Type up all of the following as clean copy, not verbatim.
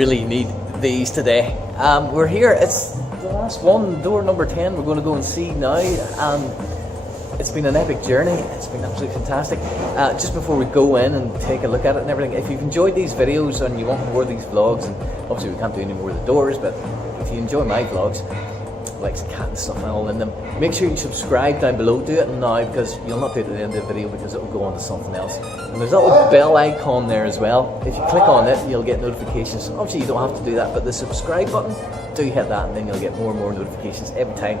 really need these today. We're here, it's the last one, door number 10, we're going to go and see now. It's been an epic journey, it's been absolutely fantastic. Just before we go in and take a look at it and everything, if you've enjoyed these videos and you want more of these vlogs, and obviously we can't do any more of the doors, but if you enjoy my vlogs, like cat and stuff and all in them, make sure you subscribe down below. Do it now, because you'll not do it at the end of the video, because it will go on to something else. And there's a little bell icon there as well. If you click on it, you'll get notifications. Obviously you don't have to do that, but the subscribe button, do hit that, and then you'll get more and more notifications every time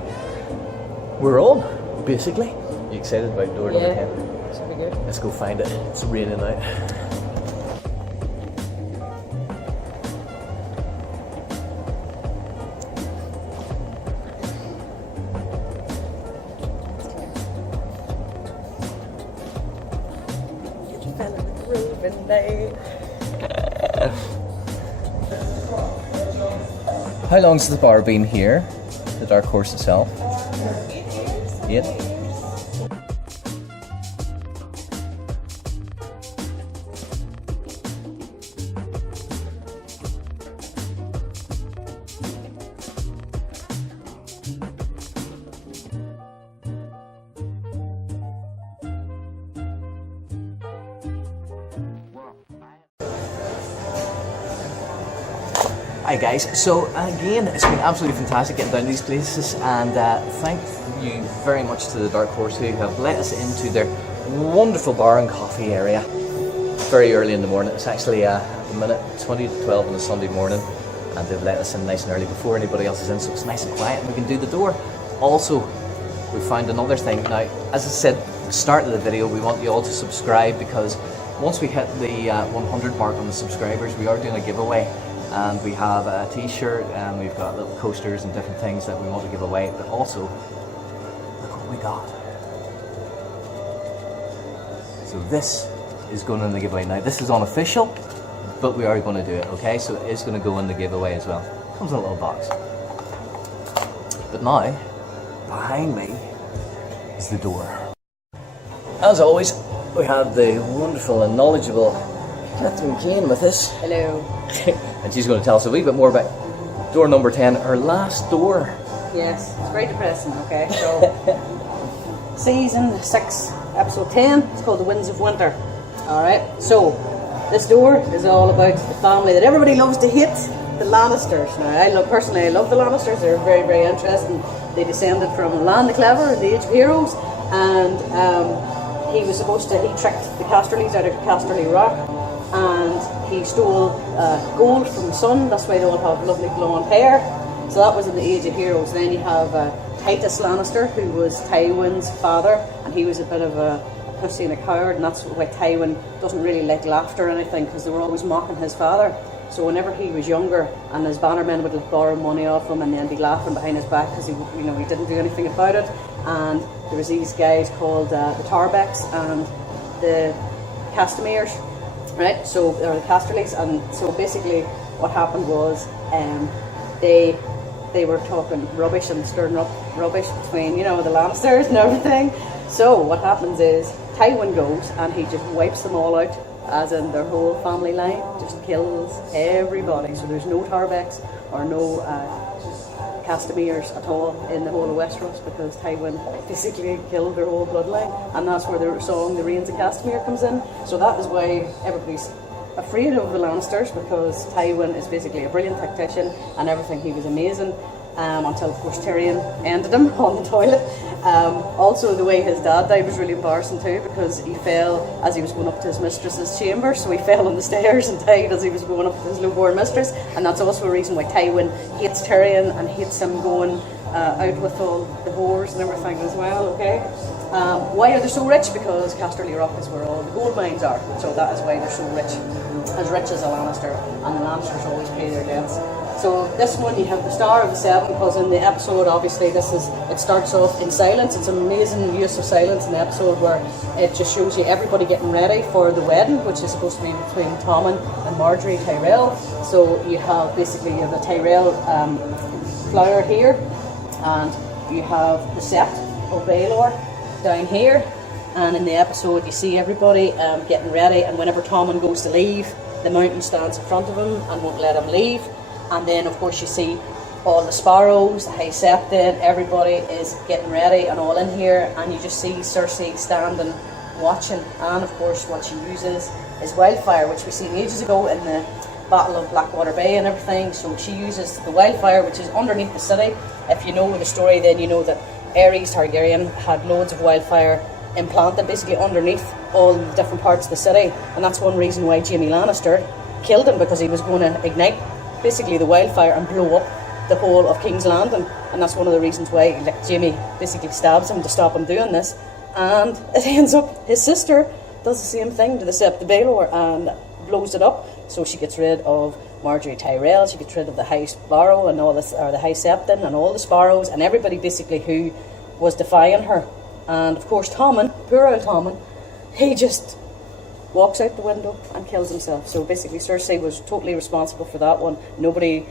we're on, basically. You excited about door number 10? It's gonna be good. Let's go find it. It's raining out. How long's the bar been here? The Dark Horse itself? 8 years. 8? Hi guys, so again, it's been absolutely fantastic getting down to these places, and thank you very much to the Dark Horse who have let us into their wonderful bar and coffee area very early in the morning. It's actually a minute 20 to 12 on a Sunday morning, and they've let us in nice and early before anybody else is in, so it's nice and quiet and we can do the door. Also, we found another thing. Now, as I said at the start of the video, we want you all to subscribe, because once we hit the 100 mark on the subscribers, we are doing a giveaway. And we have a t-shirt, and we've got little coasters and different things that we want to give away. But also, look what we got. So this is going in the giveaway. Now this is unofficial, but we are going to do it, okay? So it is going to go in the giveaway as well. Comes in a little box. But now, behind me is the door. As always, we have the wonderful and knowledgeable Captain McLean with us. Hello. And she's going to tell us a wee bit more about door number 10, our last door. Yes, it's very depressing, okay? So, season 6, episode 10, it's called The Winds of Winter. Alright, so this door is all about the family that everybody loves to hate, the Lannisters. Now, personally, I love the Lannisters. They're very, very interesting. They descended from Land the Clever, the Age of Heroes, and he tricked the Casterlys out of Casterly Rock, and he stole gold from the sun. That's why they all have lovely blonde hair. So that was in the Age of Heroes. Then you have Titus Lannister, who was Tywin's father, and he was a bit of a pussy and a coward, and that's why Tywin doesn't really like laughter or anything, because they were always mocking his father. So whenever he was younger, and his bannermen would borrow money off him and then be laughing behind his back because he didn't do anything about it. And there was these guys called the Tarbecks and the Castameres. Right, so they're the Casterlys, and so basically what happened was they were talking rubbish and stirring up rubbish between the Lannisters and everything. So what happens is Tywin goes and he just wipes them all out, as in their whole family line, just kills everybody. So there's no Tarbecks or no Castameres at all in the whole of Westeros, because Tywin basically killed their whole bloodline, and that's where the song The Rains of Castamere comes in. So that is why everybody's afraid of the Lannisters, because Tywin is basically a brilliant tactician and everything. He was amazing, until of course Tyrion ended him on the toilet. Also, the way his dad died was really embarrassing too, because he fell as he was going up to his mistress's chamber. So he fell on the stairs and died as he was going up to his low-born mistress, and that's also a reason why Tywin hates Tyrion and hates him going out with all the whores and everything as well, okay? Why are they so rich? Because Casterly Rock is where all the gold mines are, so that is why they're so rich as a Lannister, and the Lannisters always pay their debts. So this one, you have the Star of the Seven, because in the episode, obviously, it starts off in silence. It's an amazing use of silence in the episode, where it just shows you everybody getting ready for the wedding, which is supposed to be between Tommen and Marjorie Tyrell. So you have the Tyrell flower here, and you have the Sept of Baelor down here. And in the episode, you see everybody getting ready, and whenever Tommen goes to leave, the mountain stands in front of him and won't let him leave. And then of course you see all the sparrows, the high septon, everybody is getting ready and all in here, and you just see Cersei standing watching. And of course what she uses is wildfire, which we seen ages ago in the Battle of Blackwater Bay and everything. So she uses the wildfire, which is underneath the city. If you know the story, then you know that Aerys Targaryen had loads of wildfire implanted basically underneath all the different parts of the city, and that's one reason why Jaime Lannister killed him, because he was going to ignite basically the wildfire and blow up the whole of King's Landing. And that's one of the reasons why, like, Jaime basically stabs him to stop him doing this. And it ends up his sister does the same thing to the Sept of Baelor and blows it up. So she gets rid of Marjorie Tyrell, she gets rid of the High Sparrow and all this, or the High Septon and all the Sparrows and everybody basically who was defying her. And of course Tommen, poor old Tommen, he just walks out the window and kills himself. So basically Cersei was totally responsible for that one. Nobody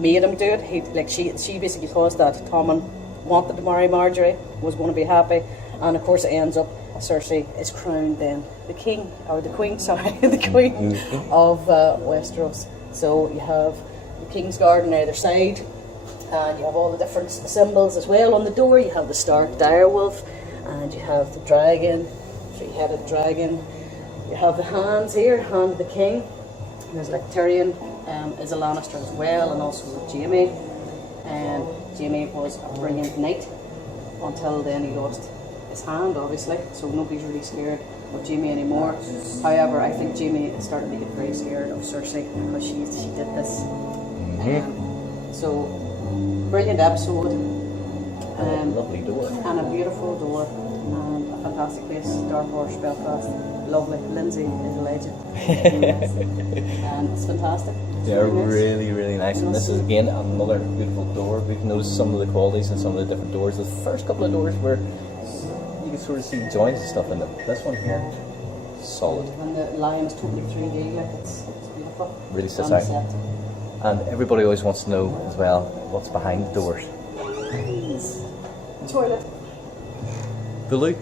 made him do it. She basically caused that. Tommen wanted to marry Marjorie, was going to be happy, and of course it ends up Cersei is crowned then the king, or the queen, sorry, the queen of Westeros. So you have the King's Garden either side, and you have all the different symbols as well. On the door you have the Stark direwolf, and you have the dragon, three-headed dragon. You have the hands here, hand of the king. There's like Tyrion is a Lannister as well, and also Jaime. And Jaime was a brilliant knight until then he lost his hand, obviously, so nobody's really scared of Jaime anymore. However, I think Jaime is starting to get very scared of Cersei because she did this. So, brilliant episode. Lovely door. And a beautiful door. And a fantastic place, Dark Horse, Belfast. Lovely. Lindsay is a legend. And it's fantastic. They're really, really nice. And this is again another beautiful door. We've noticed some of the qualities in some of the different doors. The first couple of doors were, you can sort of see joints and stuff in them. This one here, solid. And the line is totally 3D, like it's beautiful. Really sits out. And everybody always wants to know as well what's behind the doors. Toilet. The loot.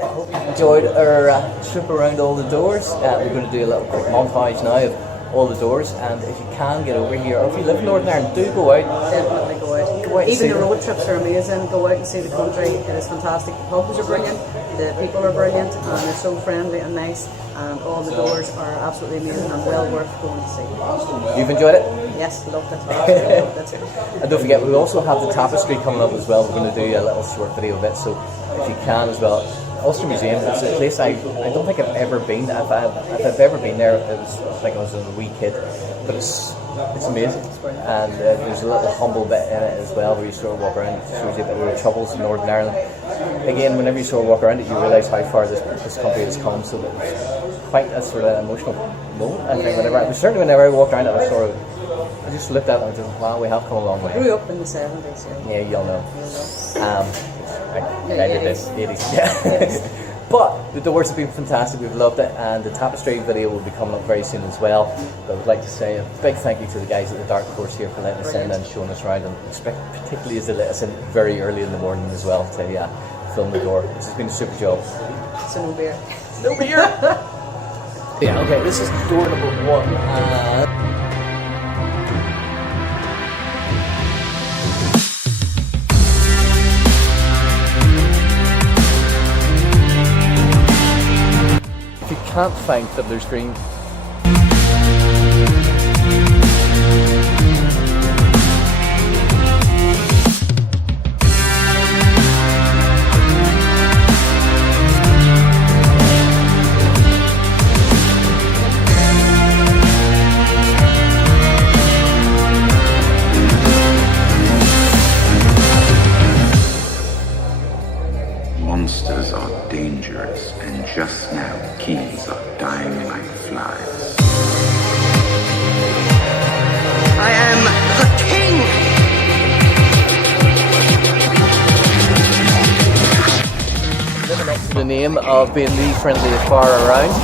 Hope you enjoyed our trip around all the doors. We're going to do a little quick montage now of all the doors, and if you can get over here, or if you live in Northern Ireland, do go out. Definitely go out. Go out and Even see the them. road trips are amazing. Go out and see the country. It is fantastic. The pubs are brilliant, the people are brilliant, and they're so friendly and nice, and all the doors are absolutely amazing and well worth going to see. You've enjoyed it? Yes, loved it. Absolutely loved it. And don't forget, we also have the tapestry coming up as well. We're going to do a little short video of it, so if you can as well. Ulster Museum, it's a place I don't think I've ever been. If I've ever been there, it was, I think I was a wee kid, but it's amazing. And there's a little humble bit in it as well, where you sort of walk around. It shows you a bit of the troubles in Northern Ireland. Again, whenever you sort of walk around it, you realise how far this country has come. So it was quite a sort of emotional moment. I think whenever I walked around it, I just looked at it and thought, wow, we have come a long way. Grew up in the 70s. Yeah, you'll know. I did this, 80s. Yes. But the doors have been fantastic, we've loved it, and the tapestry video will be coming up very soon as well. But I would like to say a big thank you to the guys at the Dark Horse here for letting us in and showing us around, and particularly as they let us in very early in the morning as well to film the door, which has been a super job. So no beer. No beer! Yeah, okay, this is door number 1. Can't find Fiddler's Green. Monsters are dangerous, and just now kings are dying like flies. I am the king! Living up to the name of being the friendliest bar around.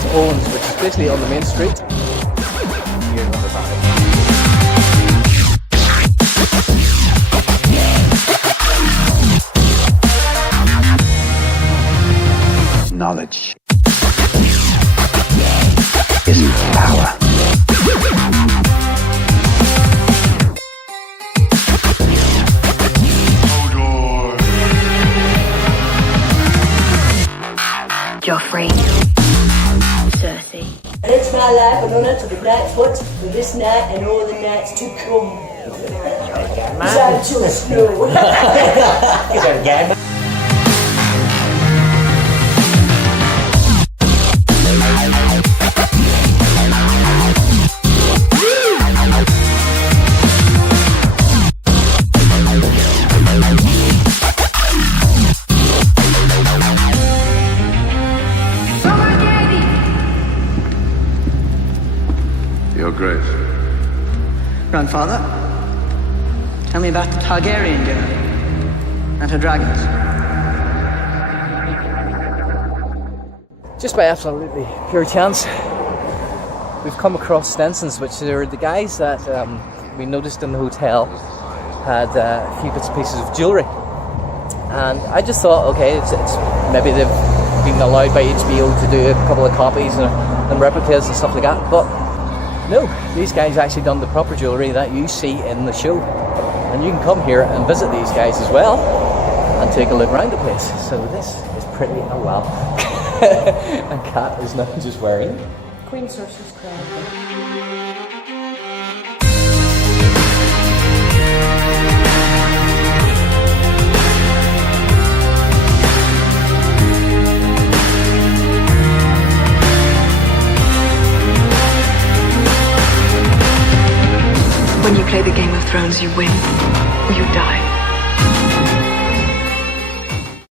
to Owens, which is basically on the main street. Here in Underbarry. Knowledge is power. You're free, Cersei. It's my life and honor to the night's watch for this night and all the nights to come. I'm too slow. Your Grace. Grandfather, tell me about the Targaryen girl and her dragons. Just by absolutely pure chance, we've come across Stensons, which are the guys that we noticed in the hotel had a few bits and pieces of jewellery. And I just thought, okay, it's maybe they've been allowed by HBO to do a couple of copies and replicas and stuff like that. But no, these guys actually done the proper jewellery that you see in the show. And you can come here and visit these guys as well and take a look around the place. So this is pretty wow. And Kat is now just wearing Queen Cersei's crown. When you play the Game of Thrones, you win or you die.